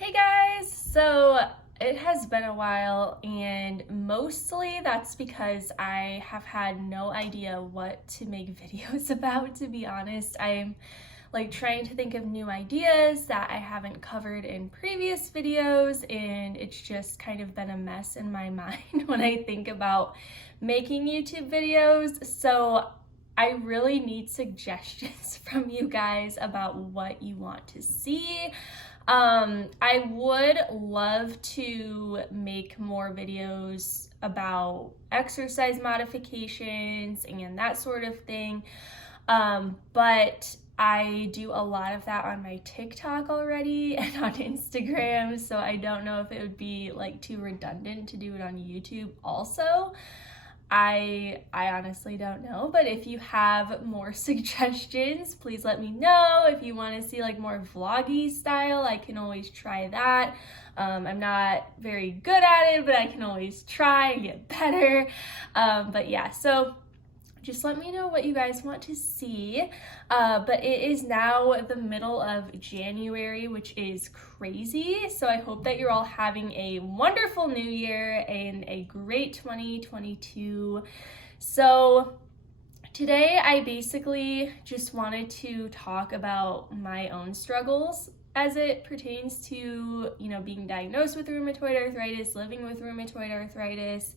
Hey guys! So it has been a while, and mostly that's because I have had no idea what to make videos about, to be honest. I'm like trying to think of new ideas that I haven't covered in previous videos, and it's just kind of been a mess in my mind when I think about making YouTube videos. So I really need suggestions from you guys about what you want to see. I would love to make more videos about exercise modifications and that sort of thing. But I do a lot of that on my TikTok already and on Instagram, so I don't know if it would be like too redundant to do it on YouTube also. I honestly don't know, but if you have more suggestions, please let me know. If you want to see like more vloggy style, I can always try that. I'm not very good at it, but I can always try and get better. But yeah, so just let me know what you guys want to see. But it is now the middle of January, which is crazy. So I hope that you're all having a wonderful new year and a great 2022. So today I basically just wanted to talk about my own struggles as it pertains to, being diagnosed with rheumatoid arthritis, living with rheumatoid arthritis.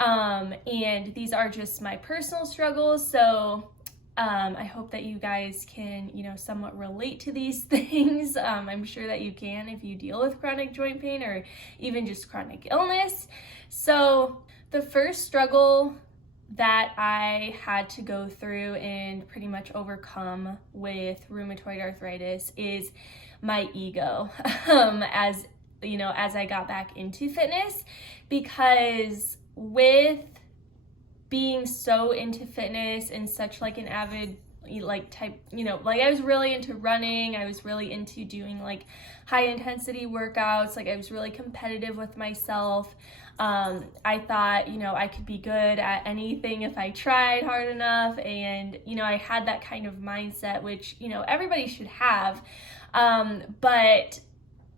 And these are just my personal struggles, so I hope that you guys can, somewhat relate to these things. I'm sure that you can if you deal with chronic joint pain or even just chronic illness. So the first struggle that I had to go through and pretty much overcome with rheumatoid arthritis is my ego, as I got back into fitness, because with being so into fitness and such like an avid type, I was really into running. I was really into doing like high intensity workouts. Like I was really competitive with myself. I thought, I could be good at anything if I tried hard enough. And, I had that kind of mindset, which, everybody should have. But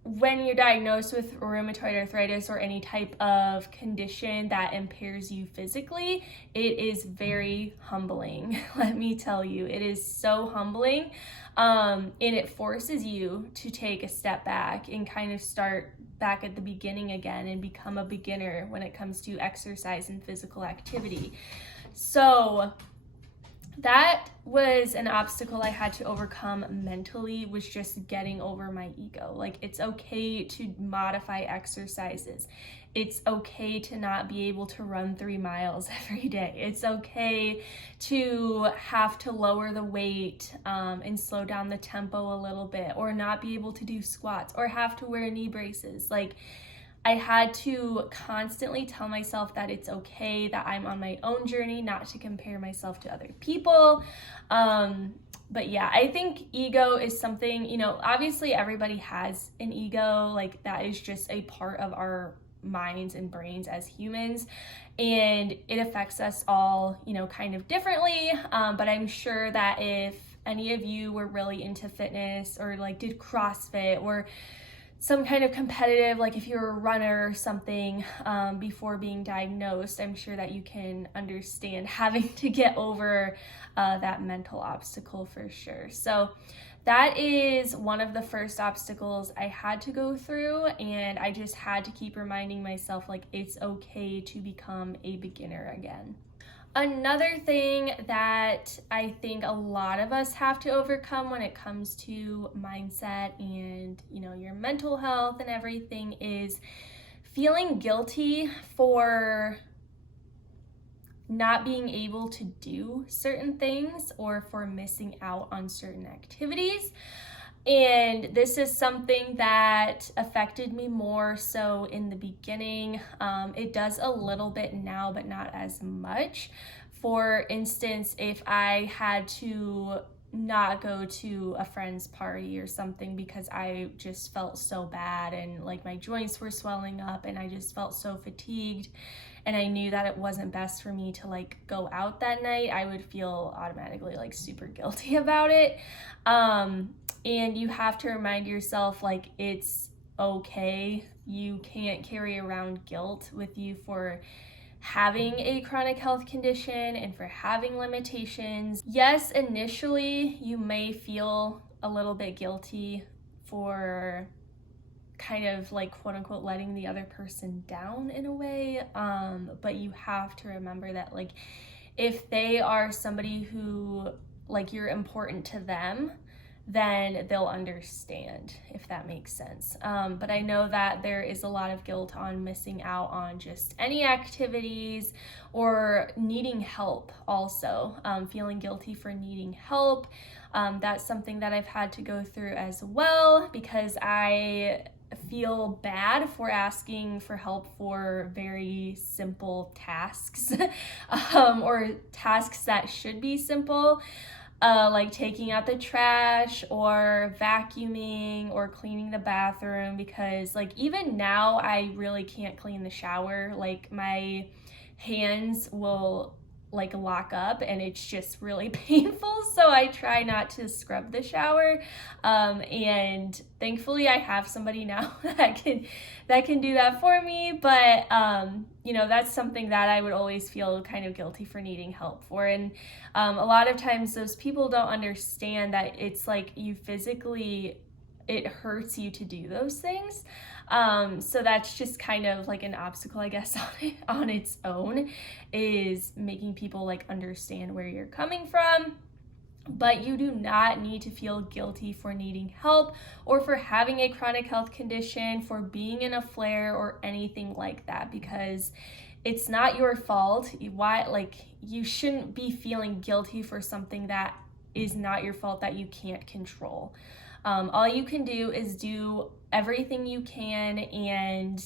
when you're diagnosed with rheumatoid arthritis or any type of condition that impairs you physically, it is very humbling. Let me tell you, it is so humbling. And it forces you to take a step back and kind of start back at the beginning again and become a beginner when it comes to exercise and physical activity. So that was an obstacle I had to overcome mentally, was just getting over my ego. Like, it's okay to modify exercises. It's okay to not be able to run 3 miles every day. It's okay to have to lower the weight and slow down the tempo a little bit, or not be able to do squats, or have to wear knee braces. Like, I had to constantly tell myself that it's okay, that I'm on my own journey, not to compare myself to other people. But yeah, I think ego is something, obviously everybody has an ego. Like, that is just a part of our minds and brains as humans, and it affects us all, kind of differently. But I'm sure that if any of you were really into fitness or like did CrossFit or some kind of competitive, like if you're a runner or something, before being diagnosed, I'm sure that you can understand having to get over that mental obstacle for sure. So that is one of the first obstacles I had to go through, and I just had to keep reminding myself, like, it's okay to become a beginner again. Another thing that I think a lot of us have to overcome when it comes to mindset and, your mental health and everything is feeling guilty for not being able to do certain things or for missing out on certain activities. And this is something that affected me more so in the beginning. It does a little bit now, but not as much. For instance, if I had to not go to a friend's party or something because I just felt so bad and like my joints were swelling up and I just felt so fatigued, and I knew that it wasn't best for me to like go out that night, I would feel automatically like super guilty about it. And you have to remind yourself, like, it's okay. You can't carry around guilt with you for having a chronic health condition and for having limitations. Yes, initially you may feel a little bit guilty for kind of like quote unquote letting the other person down in a way, but you have to remember that like if they are somebody who like you're important to them, then they'll understand, if that makes sense. But I know that there is a lot of guilt on missing out on just any activities or needing help also, feeling guilty for needing help. That's something that I've had to go through as well, because I feel bad for asking for help for very simple tasks or tasks that should be simple. Like taking out the trash or vacuuming or cleaning the bathroom, because like even now I really can't clean the shower. Like my hands will like lock up and it's just really painful, so I try not to scrub the shower, and thankfully I have somebody now that can do that for me. But you know, that's something that I would always feel kind of guilty for needing help for. And a lot of times those people don't understand that it's like you physically, it hurts you to do those things. So that's just kind of like an obstacle, I guess, on its own, is making people like understand where you're coming from. But you do not need to feel guilty for needing help or for having a chronic health condition, for being in a flare or anything like that, because it's not your fault. Why, like, you shouldn't be feeling guilty for something that is not your fault, that you can't control. All you can do is do everything you can, and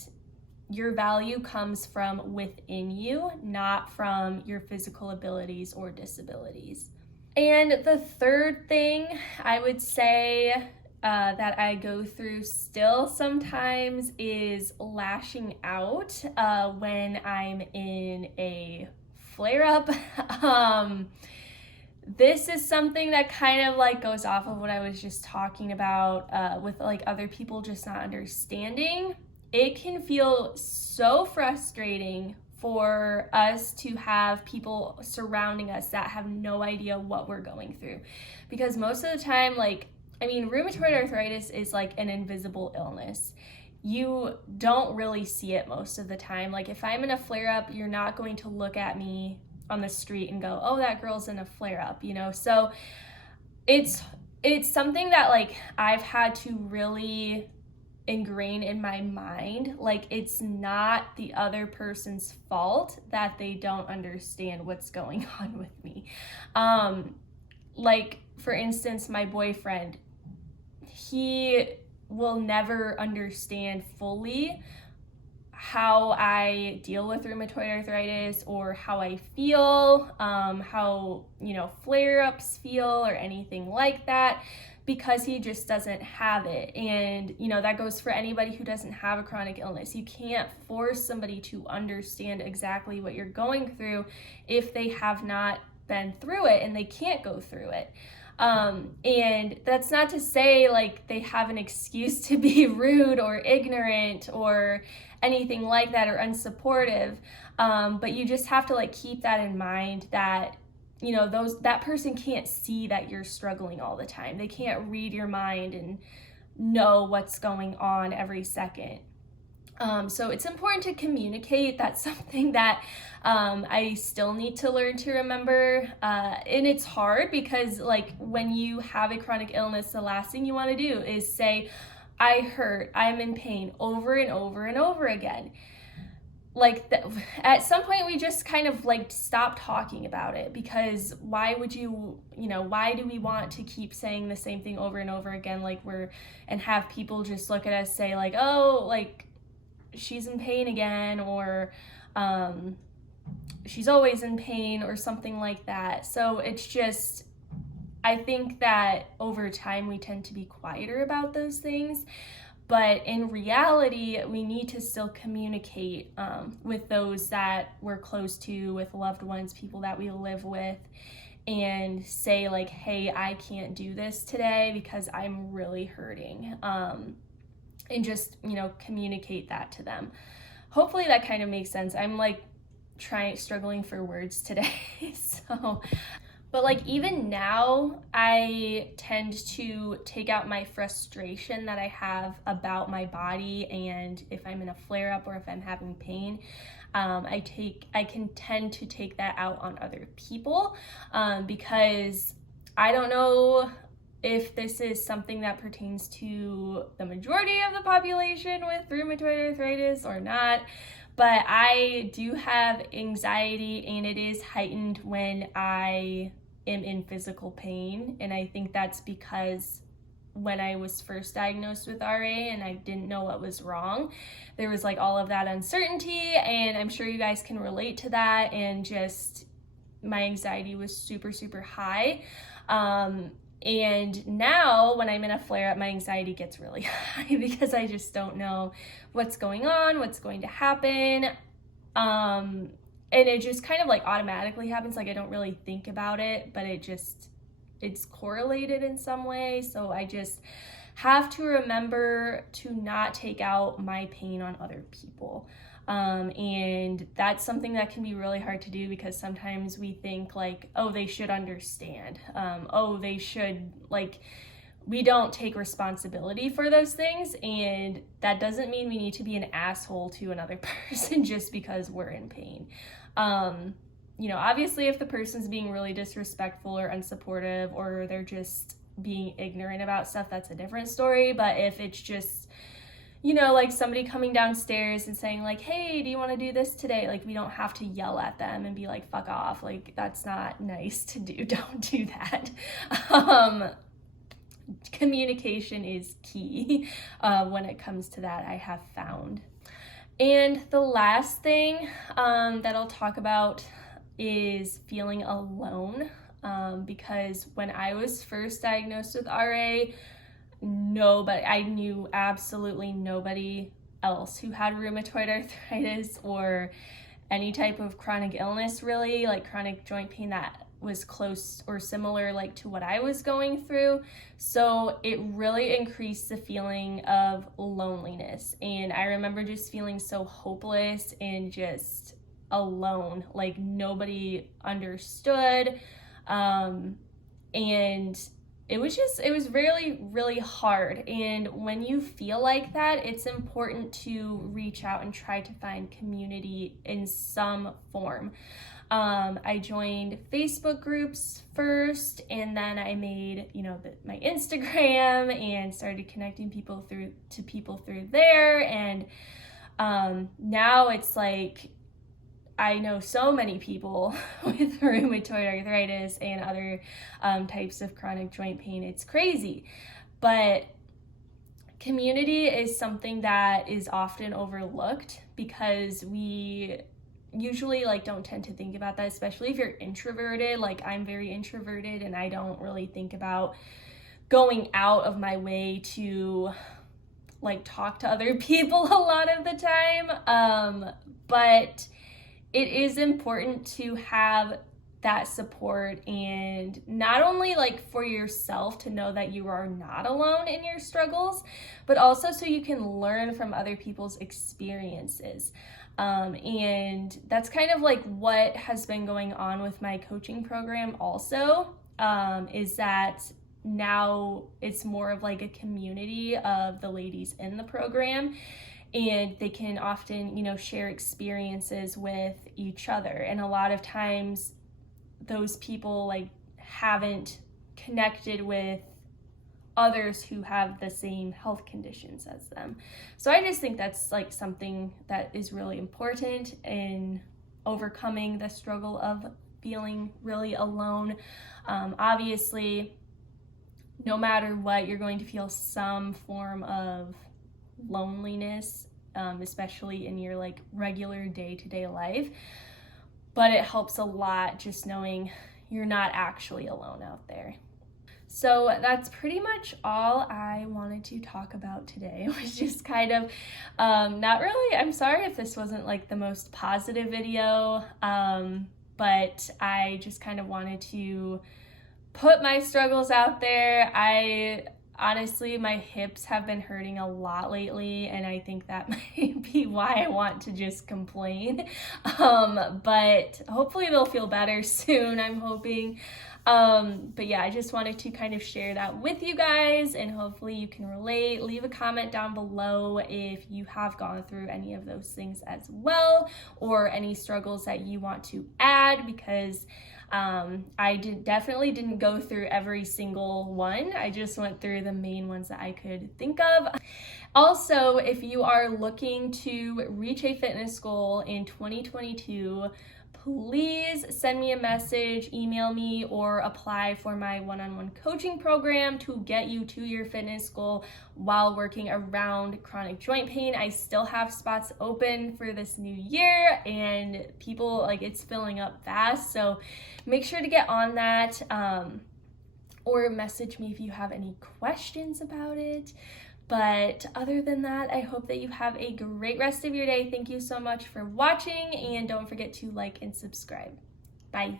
your value comes from within you, not from your physical abilities or disabilities. And the third thing I would say that I go through still sometimes is lashing out when I'm in a flare-up. This is something that kind of like goes off of what I was just talking about with like other people just not understanding. It can feel so frustrating for us to have people surrounding us that have no idea what we're going through, because most of the time, like, I mean, rheumatoid arthritis is like an invisible illness. You don't really see it most of the time. Like if I'm in a flare-up, you're not going to look at me on the street and go, oh, that girl's in a flare-up, you know? So it's something that like I've had to really ingrain in my mind. Like it's not the other person's fault that they don't understand what's going on with me. Like for instance, my boyfriend, he will never understand fully how I deal with rheumatoid arthritis or how I feel, how, you know, flare-ups feel or anything like that, because he just doesn't have it. And, you know, that goes for anybody who doesn't have a chronic illness. You can't force somebody to understand exactly what you're going through if they have not been through it and they can't go through it. And that's not to say like they have an excuse to be rude or ignorant or anything like that or unsupportive. But you just have to like keep that in mind, that you know, that person can't see that you're struggling all the time. They can't read your mind and know what's going on every second. So it's important to communicate. That's something that I still need to learn to remember. And it's hard because like when you have a chronic illness, the last thing you want to do is say, I hurt, I'm in pain, over and over and over again. Like at some point we just kind of like stop talking about it, because why would you know, why do we want to keep saying the same thing over and over again, like and have people just look at us, say like, oh, like she's in pain again, or she's always in pain or something like that. So it's just, I think that over time we tend to be quieter about those things. But in reality, we need to still communicate with those that we're close to, with loved ones, people that we live with, and say like, hey, I can't do this today because I'm really hurting. and just, communicate that to them. Hopefully that kind of makes sense. I'm like struggling for words today. But like even now, I tend to take out my frustration that I have about my body, and if I'm in a flare up or if I'm having pain, I can tend to take that out on other people, because I don't know if this is something that pertains to the majority of the population with rheumatoid arthritis or not, but I do have anxiety, and it is heightened when I am in physical pain. And I think that's because when I was first diagnosed with RA and I didn't know what was wrong, there was like all of that uncertainty, and I'm sure you guys can relate to that, and just my anxiety was super, super high. And now when I'm in a flare-up, my anxiety gets really high because I just don't know what's going on, what's going to happen. And it just kind of like automatically happens. Like I don't really think about it, but it's correlated in some way. So I just have to remember to not take out my pain on other people. And that's something that can be really hard to do, because sometimes we think like, oh, they should understand. Oh, they should, like, we don't take responsibility for those things. And that doesn't mean we need to be an asshole to another person just because we're in pain. Obviously if the person's being really disrespectful or unsupportive, or they're just being ignorant about stuff, that's a different story. But if it's just, like somebody coming downstairs and saying like, hey, do you want to do this today? Like, we don't have to yell at them and be like, fuck off. Like, that's not nice to do. Don't do that. Communication is key when it comes to that, I have found. And the last thing that I'll talk about is feeling alone, because when I was first diagnosed with RA, I knew absolutely nobody else who had rheumatoid arthritis or any type of chronic illness, really, like chronic joint pain that was close or similar like to what I was going through. So it really increased the feeling of loneliness. And I remember just feeling so hopeless and just alone, like nobody understood. And it was really, really hard. And when you feel like that, it's important to reach out and try to find community in some form. I joined Facebook groups first, and then I made, my Instagram and started connecting people through there. And now it's like, I know so many people with rheumatoid arthritis and other types of chronic joint pain. It's crazy. But community is something that is often overlooked, because we usually don't tend to think about that, especially if you're introverted. Like, I'm very introverted, and I don't really think about going out of my way to talk to other people a lot of the time. But it is important to have that support, and not only for yourself to know that you are not alone in your struggles, but also so you can learn from other people's experiences. And that's kind of what has been going on with my coaching program also, is that now it's more of a community of the ladies in the program. And they can often, share experiences with each other. And a lot of times those people haven't connected with others who have the same health conditions as them. So I just think that's something that is really important in overcoming the struggle of feeling really alone. Obviously, no matter what, you're going to feel some form of loneliness, especially in your regular day-to-day life, but it helps a lot just knowing you're not actually alone out there. So that's pretty much all I wanted to talk about today. It was just kind of not really, I'm sorry if this wasn't the most positive video, but I just kind of wanted to put my struggles out there. honestly, my hips have been hurting a lot lately, and I think that might be why I want to just complain. But hopefully they'll feel better soon, I'm hoping. But yeah, I just wanted to kind of share that with you guys, and hopefully you can relate. Leave a comment down below if you have gone through any of those things as well, or any struggles that you want to add, because I definitely didn't go through every single one. I just went through the main ones that I could think of. Also, if you are looking to reach a fitness goal in 2022, please send me a message, email me, or apply for my one-on-one coaching program to get you to your fitness goal while working around chronic joint pain. I still have spots open for this new year, and people, like, it's filling up fast, so make sure to get on that, or message me if you have any questions about it. But other than that, I hope that you have a great rest of your day. Thank you so much for watching, and don't forget to like and subscribe. Bye.